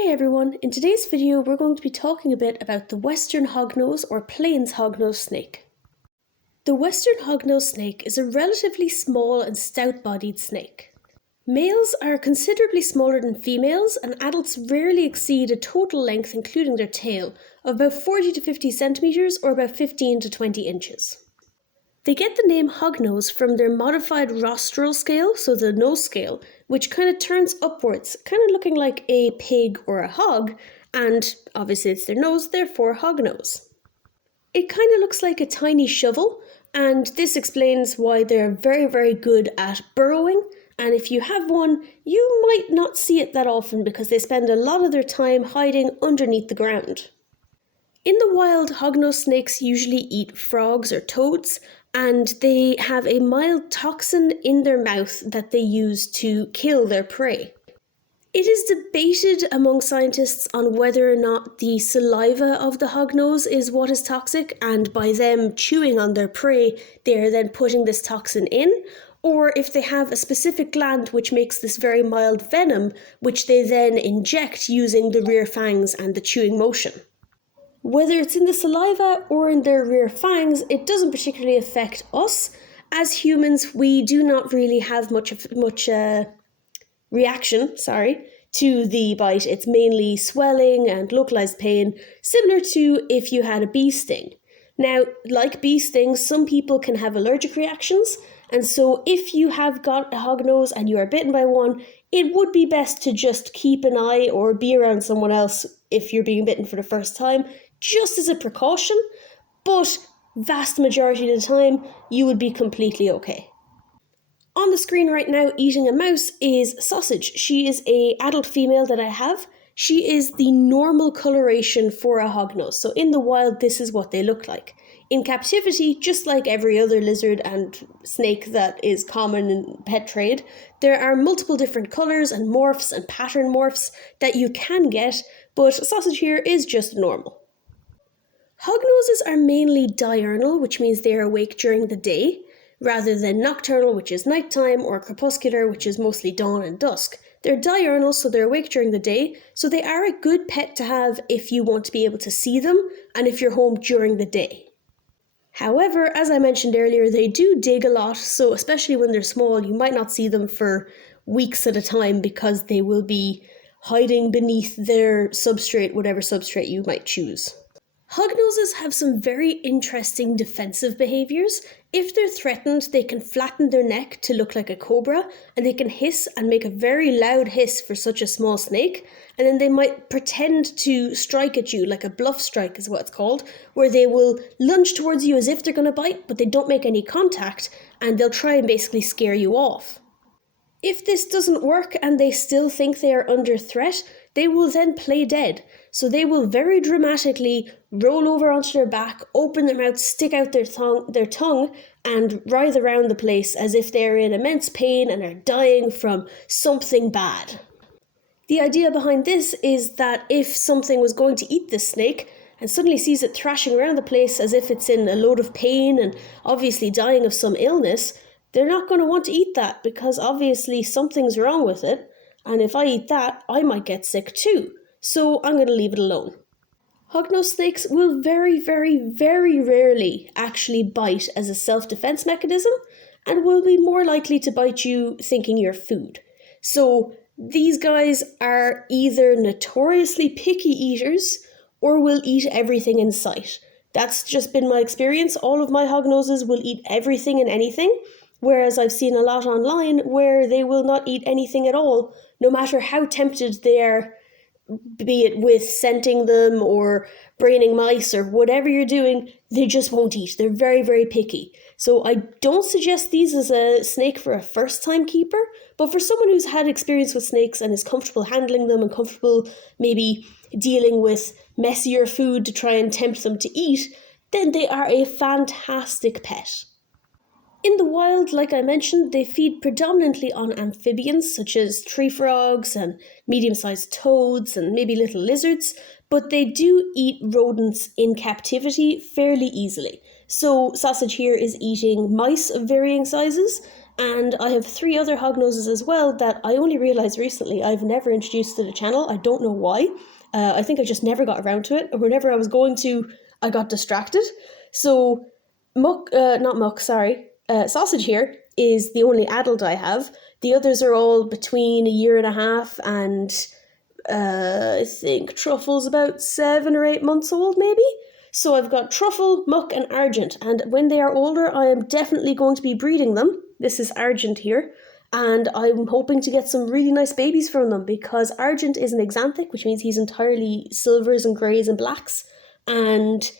Hey everyone, in today's video we're going to be talking a bit about the Western Hognose or Plains Hognose snake. The Western Hognose snake is a relatively small and stout-bodied snake. Males are considerably smaller than females, and adults rarely exceed a total length, including their tail, of about 40 to 50 centimeters or about 15 to 20 inches. They get the name hognose from their modified rostral scale, so the nose scale, which kind of turns upwards, kind of looking like a pig or a hog, and obviously it's their nose, therefore hognose. It kind of looks like a tiny shovel, and this explains why they're very good at burrowing, and if you have one, you might not see it that often because they spend a lot of their time hiding underneath the ground. In the wild, hognose snakes usually eat frogs or toads, and they have a mild toxin in their mouth that they use to kill their prey. It is debated among scientists on whether or not the saliva of the hognose is what is toxic, and by them chewing on their prey, they are then putting this toxin in, or if they have a specific gland which makes this very mild venom, which they then inject using the rear fangs and the chewing motion. Whether it's in the saliva or in their rear fangs, it doesn't particularly affect us. As humans, we do not really have much reaction to the bite. It's mainly swelling and localized pain, similar to if you had a bee sting. Now, like bee stings, some people can have allergic reactions, and so if you have got a hognose and you are bitten by one, it would be best to just keep an eye or be around someone else if you're being bitten for the first time, just as a precaution, but vast majority of the time, you would be completely okay. On the screen right now, eating a mouse is Sausage. She is an adult female that I have. She is the normal coloration for a hognose. So in the wild, this is what they look like. In captivity, just like every other lizard and snake that is common in pet trade, there are multiple different colours and morphs and pattern morphs that you can get, but Sausage here is just normal. Hognoses are mainly diurnal, which means they are awake during the day, rather than nocturnal, which is nighttime, or crepuscular, which is mostly dawn and dusk. They're diurnal, so they're awake during the day, so they are a good pet to have if you want to be able to see them and if you're home during the day. However, as I mentioned earlier, they do dig a lot, so especially when they're small, you might not see them for weeks at a time because they will be hiding beneath their substrate, whatever substrate you might choose. Hognoses have some very interesting defensive behaviours. If they're threatened, they can flatten their neck to look like a cobra, and they can hiss and make a very loud hiss for such a small snake, and then they might pretend to strike at you, like a bluff strike is what it's called, where they will lunge towards you as if they're going to bite, but they don't make any contact, and they'll try and basically scare you off. If this doesn't work and they still think they are under threat, they will then play dead. So they will very dramatically roll over onto their back, open their mouth, stick out their tongue, and writhe around the place as if they are in immense pain and are dying from something bad. The idea behind this is that if something was going to eat this snake and suddenly sees it thrashing around the place as if it's in a load of pain and obviously dying of some illness, they're not going to want to eat that because obviously something's wrong with it, and if I eat that, I might get sick too, so I'm going to leave it alone. Hognose snakes will very rarely actually bite as a self-defense mechanism and will be more likely to bite you thinking you're food. So these guys are either notoriously picky eaters or will eat everything in sight. That's just been my experience. All of my hognoses will eat everything and anything, whereas I've seen a lot online where they will not eat anything at all, no matter how tempted they are, be it with scenting them or braining mice or whatever you're doing, they just won't eat. They're very picky. So I don't suggest these as a snake for a first-time keeper, but for someone who's had experience with snakes and is comfortable handling them and comfortable maybe dealing with messier food to try and tempt them to eat, then they are a fantastic pet. In the wild, like I mentioned, they feed predominantly on amphibians such as tree frogs and medium-sized toads and maybe little lizards, but they do eat rodents in captivity fairly easily. So Sausage here is eating mice of varying sizes, And I have 3 other hognoses as well that I only realised recently I've never introduced to the channel. I don't know why. I think I just never got around to it. Or whenever I was going to, I got distracted. So Sausage here is the only adult I have. The others are all between a year and a half and I think Truffle's about 7 or 8 months old, maybe. So I've got Truffle, Muck, and Argent, and when they are older, I am definitely going to be breeding them. This is Argent here, and I'm hoping to get some really nice babies from them because Argent is an axanthic, which means he's entirely silvers and greys and blacks, and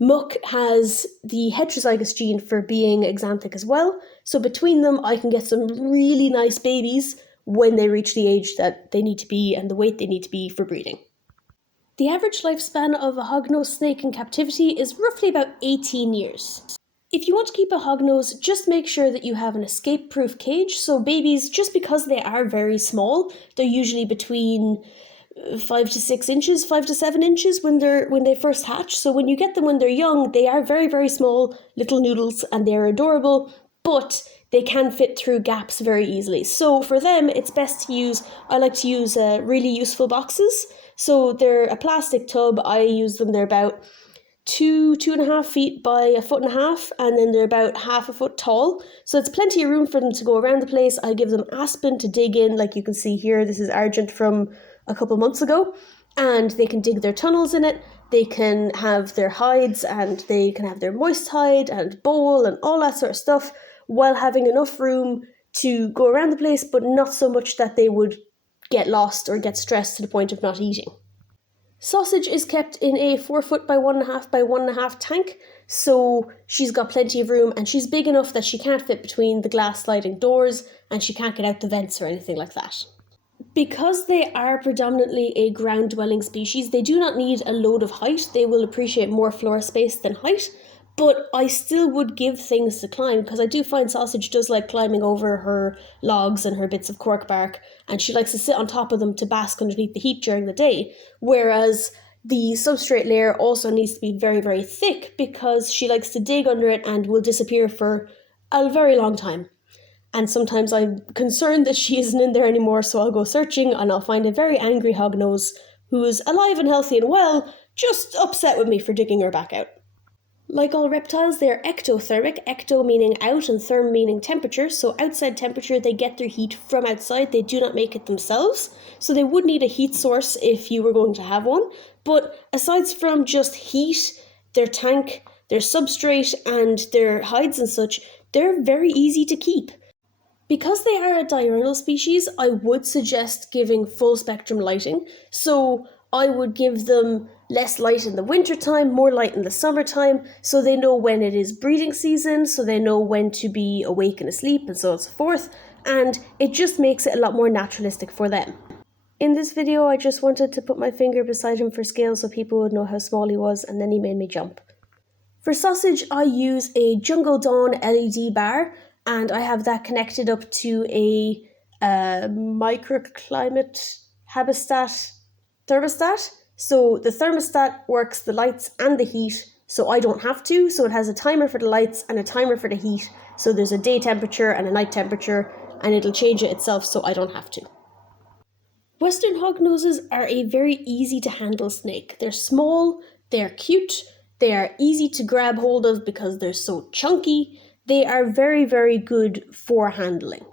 Muck has the heterozygous gene for being axanthic as well. So between them, I can get some really nice babies when they reach the age that they need to be and the weight they need to be for breeding. The average lifespan of a hognose snake in captivity is roughly about 18 years. If you want to keep a hognose, just make sure that you have an escape-proof cage. So babies, just because they are very small, they're usually between 5 to 6 inches, 5 to 7 inches when they first hatch. So when you get them when they're young, they are very, very small little noodles and they're adorable, but they can fit through gaps very easily. So for them, it's best to I like to use really useful boxes. So they're a plastic tub. I use them. They're about 2.5 feet by 1.5 feet, and then they're about half a foot tall. So it's plenty of room for them to go around the place. I give them aspen to dig in, like you can see here. This is Argent from a couple months ago, and they can dig their tunnels in it. They can have their hides, and they can have their moist hide and bowl and all that sort of stuff, while having enough room to go around the place, but not so much that they would get lost or get stressed to the point of not eating. Sausage is kept in a 4 foot by 1.5 by 1.5 tank, so she's got plenty of room and she's big enough that she can't fit between the glass sliding doors and she can't get out the vents or anything like that. Because they are predominantly a ground-dwelling species, they do not need a load of height. They will appreciate more floor space than height, but I still would give things to climb because I do find Sausage does like climbing over her logs and her bits of cork bark, and she likes to sit on top of them to bask underneath the heat during the day, whereas the substrate layer also needs to be very, very thick because she likes to dig under it and will disappear for a very long time. And sometimes I'm concerned that she isn't in there anymore, so I'll go searching and I'll find a very angry hognose who is alive and healthy and well, just upset with me for digging her back out. Like all reptiles, they are ectothermic, ecto meaning out and therm meaning temperature, so outside temperature they get their heat from outside, they do not make it themselves, so they would need a heat source if you were going to have one, but aside from just heat, their tank, their substrate and their hides and such, they're very easy to keep. Because they are a diurnal species, I would suggest giving full spectrum lighting, so I would give them less light in the wintertime, more light in the summertime, so they know when it is breeding season, so they know when to be awake and asleep, and so on and so forth, and it just makes it a lot more naturalistic for them. In this video, I just wanted to put my finger beside him for scale so people would know how small he was, and then he made me jump. For Sausage, I use a Jungle Dawn LED bar, and I have that connected up to a microclimate habitat thermostat. So the thermostat works the lights and the heat, so I don't have to. So it has a timer for the lights and a timer for the heat. So there's a day temperature and a night temperature, and it'll change it itself so I don't have to. Western hognoses are a very easy to handle snake. They're small, they're cute, they are easy to grab hold of because they're so chunky. They are very, very good for handling.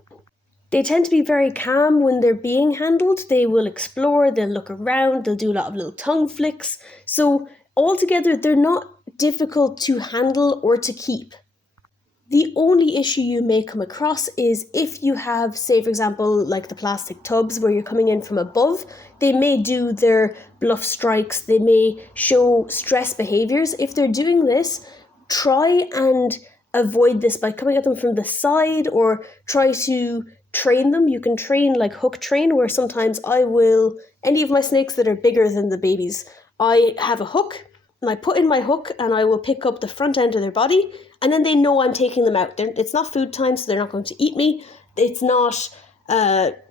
They tend to be very calm when they're being handled. They will explore, they'll look around, they'll do a lot of little tongue flicks. So altogether, they're not difficult to handle or to keep. The only issue you may come across is if you have, say for example, like the plastic tubs where you're coming in from above, they may do their bluff strikes, they may show stress behaviours. If they're doing this, try and avoid this by coming at them from the side or try to train them. You can train like hook train, where sometimes any of my snakes that are bigger than the babies, I have a hook and I put in my hook and I will pick up the front end of their body, and then they know I'm taking them out. It's not food time, so they're not going to eat me. It's not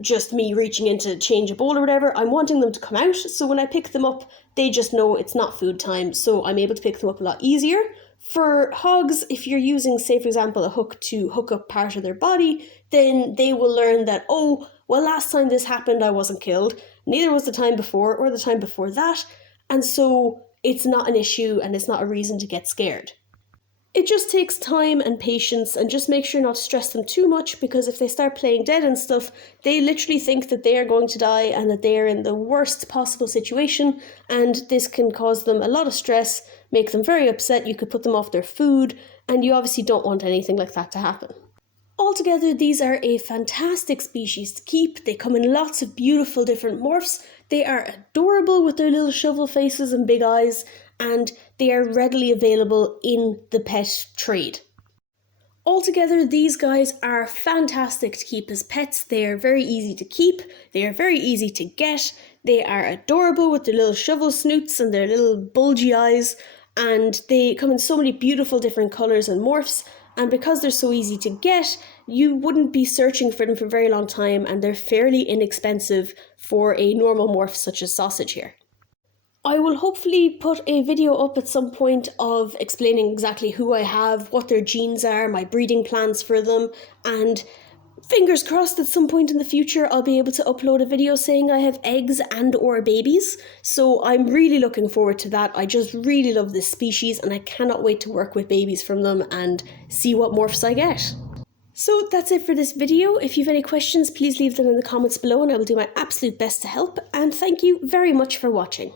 just me reaching in to change a bowl or whatever. I'm wanting them to come out, so when I pick them up, they just know it's not food time, so I'm able to pick them up a lot easier. For hogs, if you're using, say for example, a hook to hook up part of their body, then they will learn that, oh, well, last time this happened, I wasn't killed. Neither was the time before or the time before that. And so it's not an issue and it's not a reason to get scared. It just takes time and patience, and just make sure not to stress them too much, because if they start playing dead and stuff, they literally think that they are going to die and that they are in the worst possible situation, and this can cause them a lot of stress, make them very upset. You could put them off their food, and you obviously don't want anything like that to happen. Altogether, these are a fantastic species to keep. They come in lots of beautiful different morphs. They are adorable with their little shovel faces and big eyes, and they are readily available in the pet trade. Altogether, these guys are fantastic to keep as pets. They are very easy to keep, they are very easy to get, they are adorable with their little shovel snoots and their little bulgy eyes, and they come in so many beautiful different colours and morphs. And because they're so easy to get, you wouldn't be searching for them for a very long time, and they're fairly inexpensive for a normal morph such as Sausage here. I will hopefully put a video up at some point of explaining exactly who I have, what their genes are, my breeding plans for them, and fingers crossed at some point in the future I'll be able to upload a video saying I have eggs and or babies. So I'm really looking forward to that. I just really love this species and I cannot wait to work with babies from them and see what morphs I get. So that's it for this video. If you have any questions, please leave them in the comments below and I will do my absolute best to help. And thank you very much for watching.